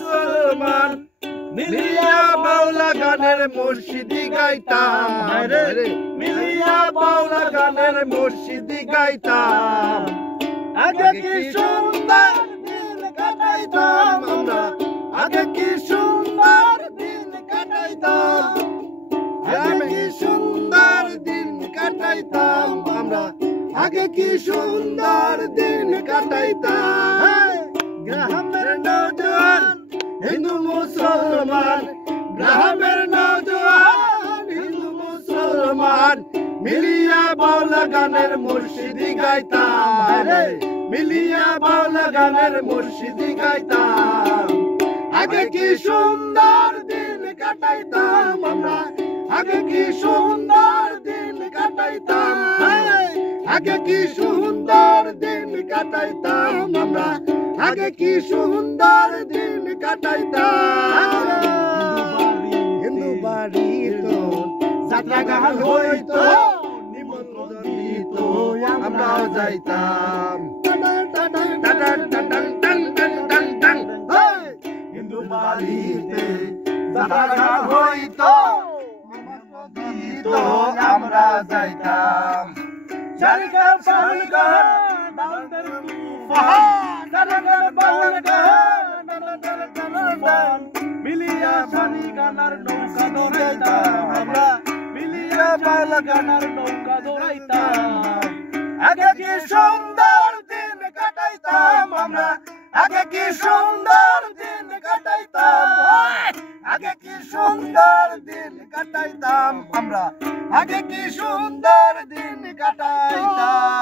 মুসলমান মিলিয়া বাউলা গানের মুর্শিদি গাইতাম রে মিলিয়া বাউলা গানের মুর্শিদি গাইতাম আগে কি সুন্দর দিন কাটাইতাম আমরা আগে কি সুন্দর দিন কাটাইতাম আগে কি সুন্দর দিন কাটাইতাম আমরা আগে কি সুন্দর দিন কাটাইতাম গ্রামের নওজোয়ান হিন্দু মুসলমান গ্রামের নওজোয়ান হিন্দু মুসলমান মিলিয়া বাউলা গানের মুর্শিদি গাইতাম রে মিলিয়া বাউলা গানের মুর্শিদি গাইতাম আগে কি সুন্দর দিন কাটাইতাম আমরা আগে কি সুন্দর দিন কাটাইতাম আগে কি সুন্দর দিন কাটাইতাম আমরা আগে কি সুন্দর দিন কাটাইতাম হিন্দু বাড়ি তো যাত্রা গান হইতো নিমন্ত্রণ দিত আমরাও যাইতাম হিন্দু বাড়িতে যাত্রা গান হইতো আমরা যাইতাম চারিকার সালগান বাউলদের তুফান চারিকার বাউলগান মিলিয়া সানি গানার নৌকা দৌড়াইতাম আমরা মিলিয়া বাউলা গানার নৌকা দৌড়াইতাম আগে কি সুন্দর দিন কাটাইতাম আমরা আগে কি সুন্দর দিন কাটাইতাম আগে কি সুন্দর দিন কাটাইতাম আমরা আগে কি সুন্দর দিন কাটাইতাম